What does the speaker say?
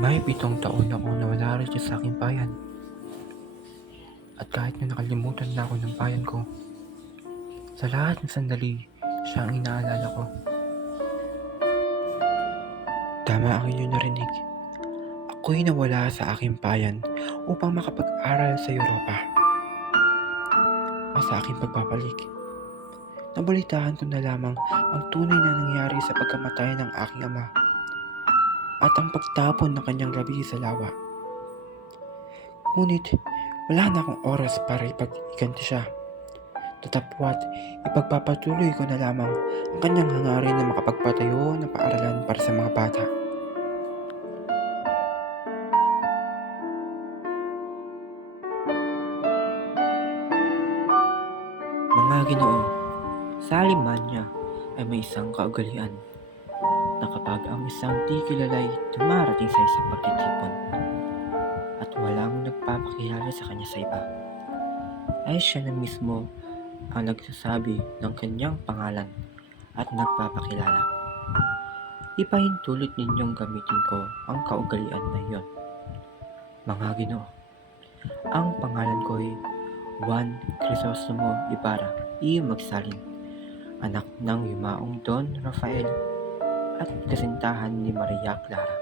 May 7 taon akong nawala rito sa aking bayan. At kahit na nakalimutan na ako ng bayan ko, sa lahat ng sandali, siya ang inaalala ko. Tama ang inyong narinig. Ako'y nawala sa aking bayan upang makapag-aral sa Europa. At sa aking pagbabalik, nabalitaan ko na lamang ang tunay na nangyari sa pagkamatay ng aking ama at ang pagtapon ng kanyang labi sa lawa. Ngunit wala na akong oras para ipag-iganti siya. Tatapwat, ipagpapatuloy ko na lamang ang kanyang hangarin na makapagpatayo ng paaralan para sa mga bata. Mga Ginoo, sa Alemanya ay may isang kaugalian na kapag ang isang di kilala'y dumarating sa isang pagtitipon at walang nagpapakilala sa kanya sa iba, ay siya na mismo ang nagsasabi ng kanyang pangalan at nagpapakilala. Ipahintulot ninyong gamitin ko ang kaugalian na iyon. Mga Ginoo, ang pangalan ko ay Juan Crisostomo Ibarra y Magsalin, anak ng yumaong Don Rafael at kasintahan ni Maria Clara.